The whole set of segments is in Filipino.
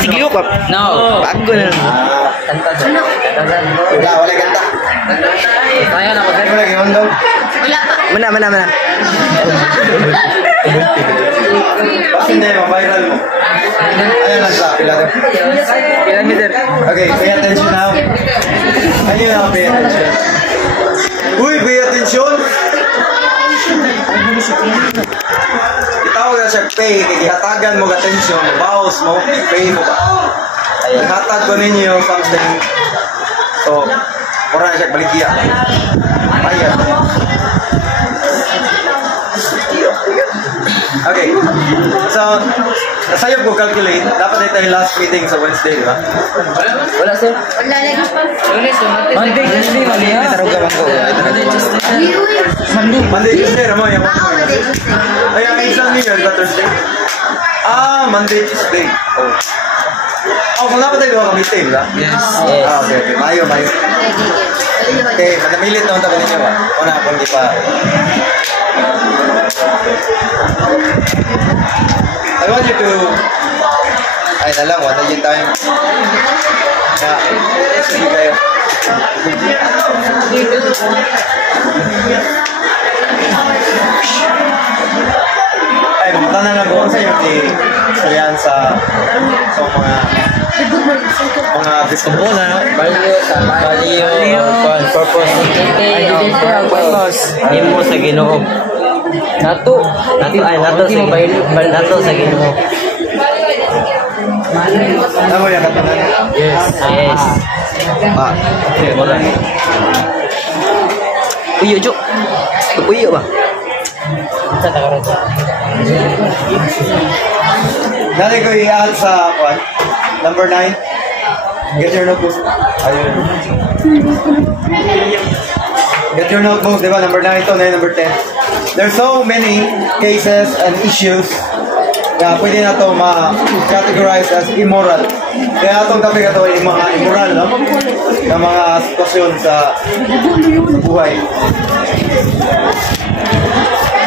Sige ko. No. Bago na. Kanta dyan. Wala kanta. Ayaw na ko. Ano lagi hondo? Mana. Kasi hindi mo, viral mo. Ayan lang sa Kilometer. Okay, pay attention now. Ayun na, pay attention. Uy, pay attention! Itawag na siya pay, kikihatagan mo attention, bawas mo, pay mo ba? Ihatag ko ninyo something. So, mura na siya baligya. Ayan. Okay, so sa'yo ko calculate, dapat ito yung last meeting sa Wednesday, di ba? Wala sir. Wala lagi pa. Monday, Tuesday, mali ha. Tarugawan ko. Monday, Tuesday, naman yung Monday, Tuesday. ay, ang isang niyo, di ba Thursday? Monday, Tuesday. Kung dapat tayo mga meeting, di ba? Yes. Okay. Mayo. Okay, manamilit naman tabi ninyo ba? Una, kung di pa. I want you to... Ay, na lang, 1 yung time. Sige kayo. Ay, pumunta na lang sa iyo istoryahan sa mga diskumpo na, no? Baliyo. Purpose. Imo sa Ginoo. Nato sa Ginoo. Tama yung katanan. Yes. Okay, mula. Puyo, Cuk. Puyo ba? Dali ko i-add sa number 9. Get your notebook. Ayun. Get your notebook, di ba? Number 9 ito, na number 10. There's so many cases and issues na pwede na ito ma-categorize as immoral. Kaya itong topic ito ay mga immoral, no? Na mga sitwasyon sa buhay.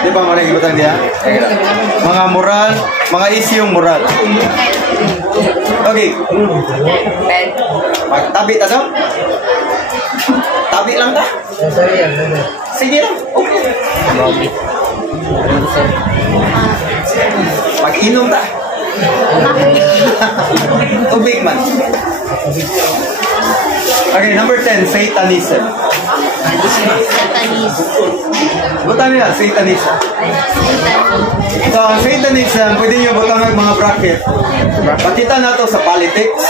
Di ba mga nagibutan niya? Mga moral, mga isyong moral. Okay. Magtabi ta, no? Tabi lang ta? Sige lang. Okay. Mag-inom ta. Tubig man. Okay, number 10, Satanism. Butan nila, Satanism. So, ang Satanism, pwede nyo butang ng mga bracket. Pakita na to sa politics.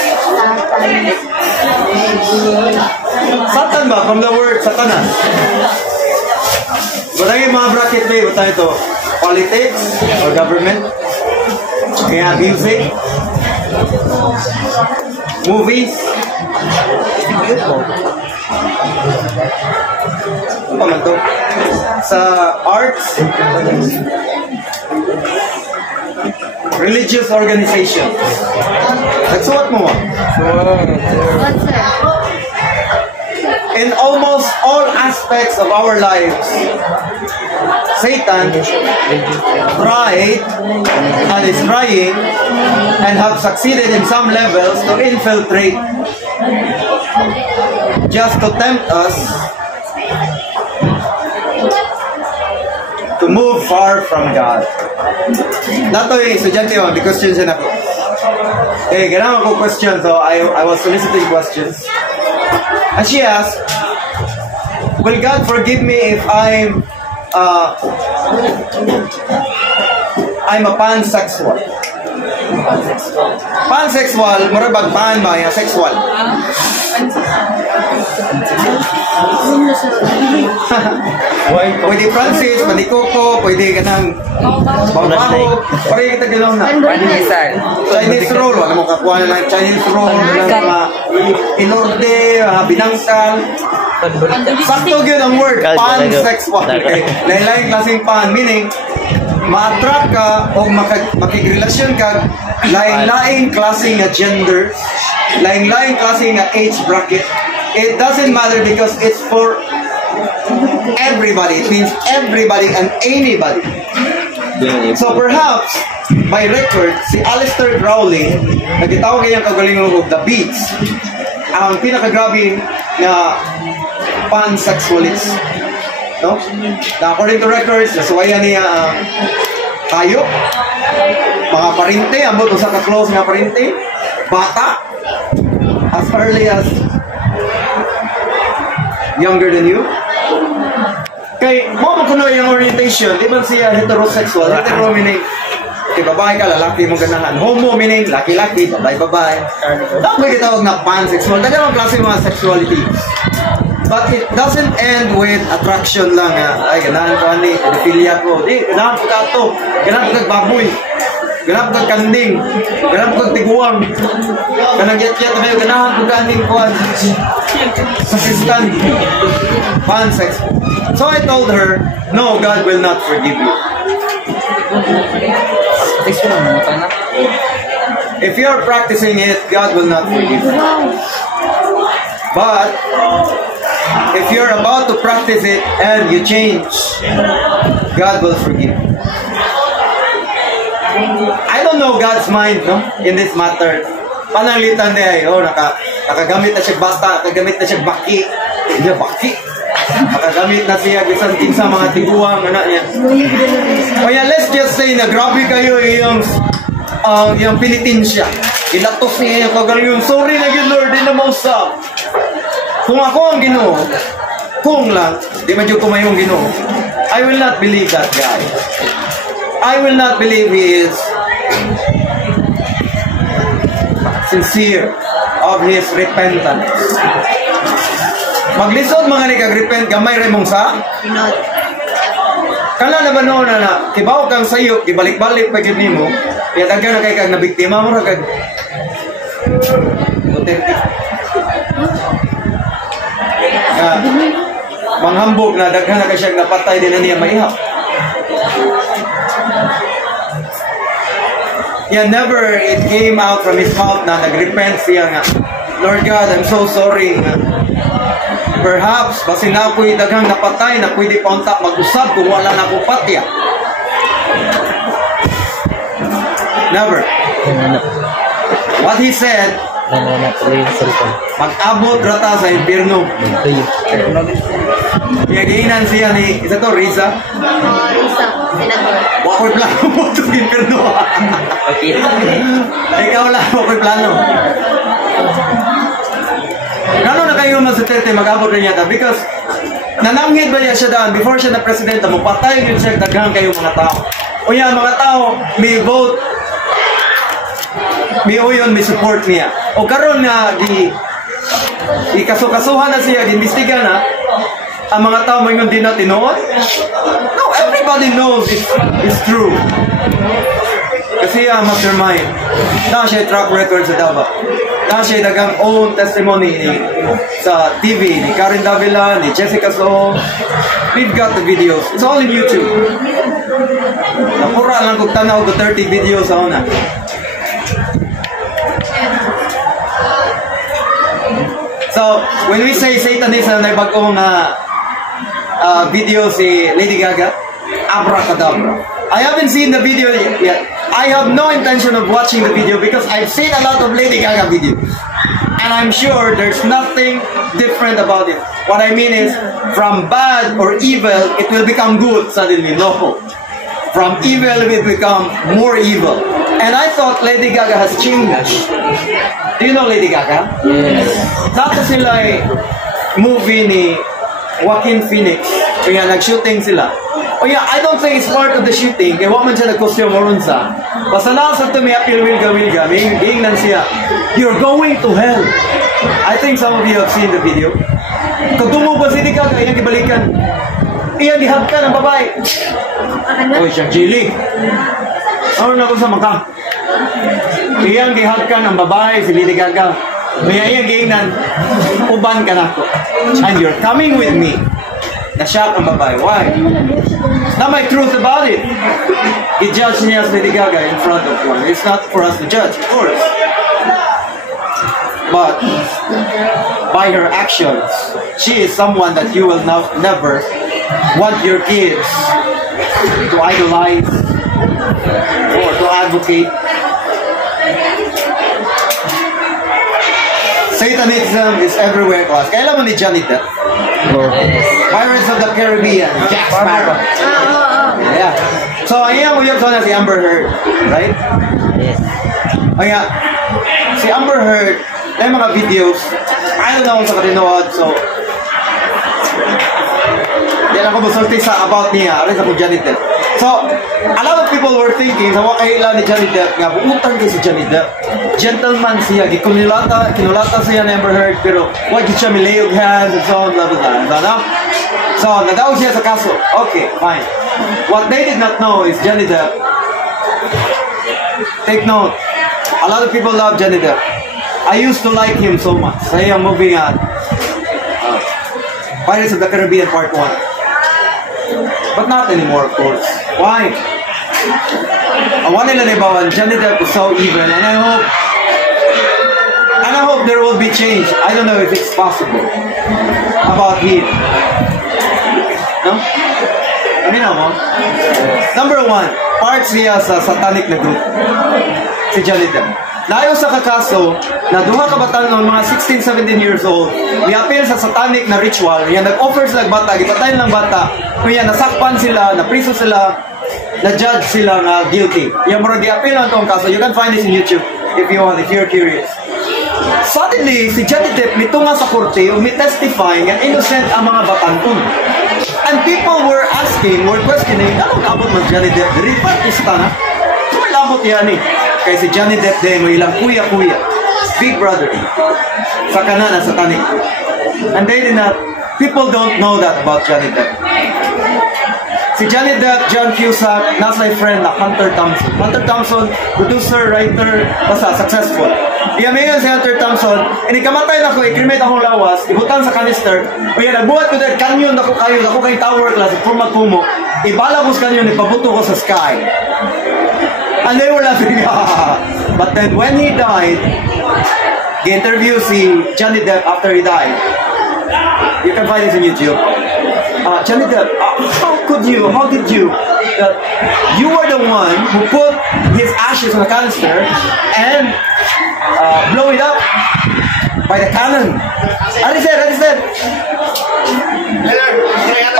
Satan ba? From the word Satanas. Butang yung mga bracket ba? Butang ito. Politics or government. Kaya music. Movies. Ano pa man to? Sa arts. Religious organization. Nagsuot mo ba? In almost all aspects of our lives, Satan tried and is trying and have succeeded in some levels to infiltrate, just to tempt us to move far from God. Nato yung estudyante yung question siya na ko. Okay, ganun ako question, so I was soliciting questions. And she asked, will God forgive me if I'm a pansexual? Pansexual, marabag pan ba? Sexual. Pwede Francis, pwede Coco, pwede ka ng Bangbaho, pwede kita gano'n na. Chinese roll, wala mo kakuha na ng Chinese roll, mga inorde, binangkal. Sakto yun ang word, pansexual. Lain-lain klaseng pan, meaning, ma-attract ka o makikrelasyon ka, lain-lain klaseng na gender, lain-lain klaseng na age bracket. It doesn't matter because it's for everybody. It means everybody and anybody. So perhaps by record, si Aleister Crowley, nagitawag kayang kagalingon of the Beats, ang pinakagrabe na pansexualist. No? Na according to records, nasuwayan niya ang tayo, mga parinte, ambot sa ka-close nga parinte, bata, as early as younger than you. Kay, mo kuno yung orientation, di ba siya heterosexual? Hetero meaning, kay babae ka, lalaki mo ganahan. Homo meaning, laki-laki, babae-babae. Dapat kitawag na pansexual. Dagang klase mga sexuality. But it doesn't end with attraction lang. Ay, ganahan ko ani, pedophilia ko. Di, ganahan ko kato. Ganahan ko kagbaboy. Ganahan ko kagkanding. Ganahan ko kagtiguang. Ganang yat-yat kayo, ganahan ko kaning kuhan. Assistant. Pansex. So I told her, no, God will not forgive you. If you're practicing it, God will not forgive you. But if you're about to practice it and you change, God will forgive you. I don't know God's mind, no, in this matter. Pananglitan niya, nakagamit na siya bata, nakagamit na siya baki. Hindi baki. Nakagamit na siya bisan sa mga tiguang anak niya. Kaya let's just say na grabe kayo yung penitensya. Ilatos niya yung kagaling. Sorry na yun, Lord, di na mausap. Kung ako ang Ginoo, kung lang, di man yung kumayong Ginoo, I will not believe that guy. I will not believe he is sincere of his repentance. Maglisod mga nagag-repent, gamay rin mong sa? Kala na ba noon na kibaw kang sayop, ibalik-balik pa yun mo, kaya taga na kay kag nabiktima mo na kag manghambog na daghan na kasyang napatay din na niya maihap. Yeah, never it came out from his mouth na nag-repent siya nga, Lord God, I'm so sorry. Perhaps, basi na ako'y daghang napatay na pwede pa unta mag-usab kung wala na akong patya. Never. What he said, mag-abot rata sa impyerno. Yaginan siya ni, isa to, Riza? Risa, senador. Wako'y plano mo itong impyerno. Ikaw lang, wako'y plano. Gano'n na kayo masutete, mag-abot rin yata because nananghid ba niya siya daan before siya na presidente, magpatay yun siya, daghang kayo mga tao. O yan, mga tao, may vote, may uyon, may support niya. O karon na, ikasukasuhan na siya, imbestiga na, ang mga tao may hindi na tinuod? No, everybody knows it's true. Kasi mastermind. Na siya track record sa Davao. Na siya dagang own testimony sa TV ni Karen Davila, ni Jessica Soho. We've got the videos. It's all in YouTube. Napura lang kung tanaw ko 30 videos sa una. So, when we say Satanism, na bagong video si Lady Gaga, abracadabra. I haven't seen the video yet. I have no intention of watching the video because I've seen a lot of Lady Gaga videos. And I'm sure there's nothing different about it. What I mean is, from bad or evil, it will become good suddenly. No. From evil, it will become more evil. And I thought Lady Gaga has changed. Do you know Lady Gaga? Yes. Dato sila movie ni Joaquin Phoenix. Kaya nag-shooting sila. Oh yeah, I don't think it's part of the shooting. Kaya wala man siya nag-costume moron sa. Basta nasa ito may appeal wilga-wilga. May lang siya. You're going to hell. I think some of you have seen the video. Kung tumubo si Lady Gaga, iyang ibalikan. Iyang ihagkan ang babae. Uy, siya, Jilly. Ano na ko sa maka? Iyang ihagkan ang babae, si Lady Gaga. May iyang giingnan, uban ka na ko. And you're coming with me. Na-shock ang babae. Why? Not my truth about it. I-judge niya si Lady Gaga in front of one. It's not for us to judge, of course. But by her actions, she is someone that you will never want your kids to idolize, or to advocate. Satanism is everywhere, class. Kailan mo ni Johnny Depp? Pirates of the Caribbean, Jack Sparrow. Yeah. So, ayan mo yung na si Amber Heard, right? Yes. Ayan, si Amber Heard, may mga videos, I don't know kung sa katinood, so, yan ako musulti sa about niya, alis ako Johnny Depp. So, a lot of people were thinking, sa wakahila ni Johnny Depp, nga, buutang kay si Johnny Depp. Gentleman siya, kinulata siya ni Amber Heard, pero wag siya milayog hands, and so on, blah, blah, blah, no? So, nadaog siya sa kaso. Okay, fine. What they did not know is Johnny Depp. Take note, a lot of people love Johnny Depp. I used to like him so much. Sa iyang movie nga, Pirates of the Caribbean Part 1. But not anymore, of course. Why? One nila nibawan, Johnny Depp is so evil, and I hope there will be change. I don't know if it's possible about him. No? Mo? Number 1, part siya sa satanic na group. Si Johnny Depp. Nayo sa kakaso, na duha ka bata noong mga 16, 17 years old, ni-appeal sa satanic na ritual, yan nag-offer sila bata, gipatayin ng bata, kaya nasakpan sila, napriso sila, na-judge sila na guilty. Yan mura gi-appeal ang itong kaso. You can find this in YouTube if you want, if you're curious. Suddenly, si Johnny Depp mitunga sa korte, umi-testify nga innocent ang mga batangkong. And people were asking, were questioning, anong naabot ng Johnny Depp? Repartista na? May labot yan eh. Kaya si Johnny Depp din, may ilang kuya-kuya. Big brother. Sa kanana, satanic. And they did not, people don't know that about Johnny Depp. Si Johnny Depp, John Cusack, nasa friend na Hunter Thompson. Hunter Thompson, producer, writer, basta successful. Iyamingan si Hunter Thompson, inikamatay na ko, i-cremate akong lawas, ibutan sa canister, o yan, nagbuhat ko dahil kanyon na ko kayo, ako kay tower class, from Magkumo, ibalabos kanyon, ipabuto ko sa sky. And they were laughing, but then when he died, i-interview si Johnny Depp after he died. You can find this on YouTube. Johnny Depp, how did you, you were the one who put his ashes on a canister and blow it up by the cannon. Ano sir?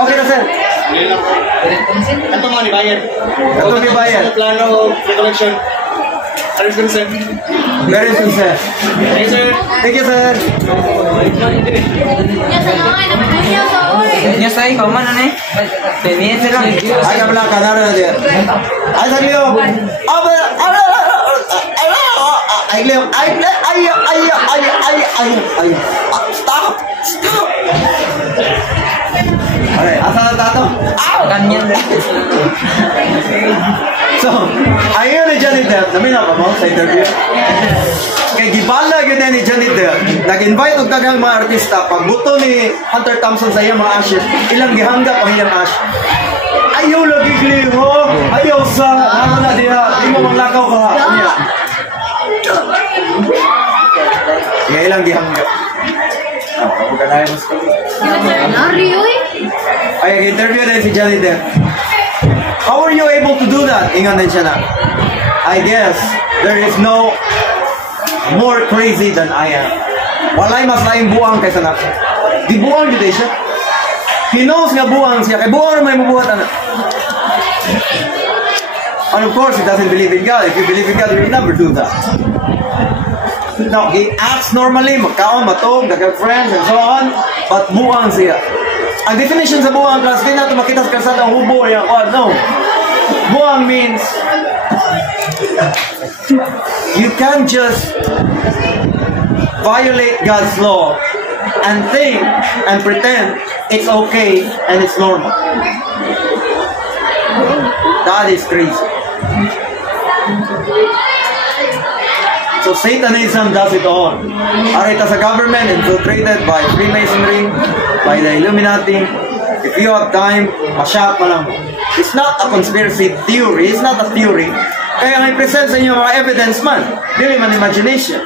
Okay na sir. Ito mga ni Bayan. Ito ni Bayan. Plano o recollection. Ano yung sir? Very soon sir. Hey sir. Thank you sir. Niya sa ikaw man, ano eh? Pemiente lang. Ay ka pala, kanara na din. Ay sa liyo. Stop. Okay, asa na tato? Ganyan rin. So, ayun ni Johnny Depp, namin na pa mo sa interview. Kay gibala yun ni Johnny Depp, nag-invite og daghang mga artista, pagbuto ni Hunter Thompson sa iyang mga ashes, ilang gihanggap ang iyang ash. Ayaw lagi kliho, ayaw sa, ano na diha, di mo manglakaw ka ha. Kaya ilang gihanggap. Ako ka na yung mas kami. Ay, interview din si Johnny Depp. How are you able to do that? Ingon din siya na. I guess there is no more crazy than I am. Walay mas laing buang kaysa na. Di buang yun siya. He knows nga buang siya. Kaya buang may mabuhat na. And of course, he doesn't believe in God. If you believe in God, you will never do that. Now, he acts normally, magkaon, matog, dagang friends, and so on, but buang siya. Ang definition sa buang, class, di natin makita sa kalsada ang hubo, yan, no. Buang means you can't just violate God's law and think and pretend it's okay and it's normal. That is crazy. So Satanism does it all. Arita sa government infiltrated by Freemasonry, by the Illuminati. If you have time, masyap mo lang. It's not a conspiracy theory. It's not a theory. Kaya nga i-present sa inyo mga evidence man. Dili man imagination.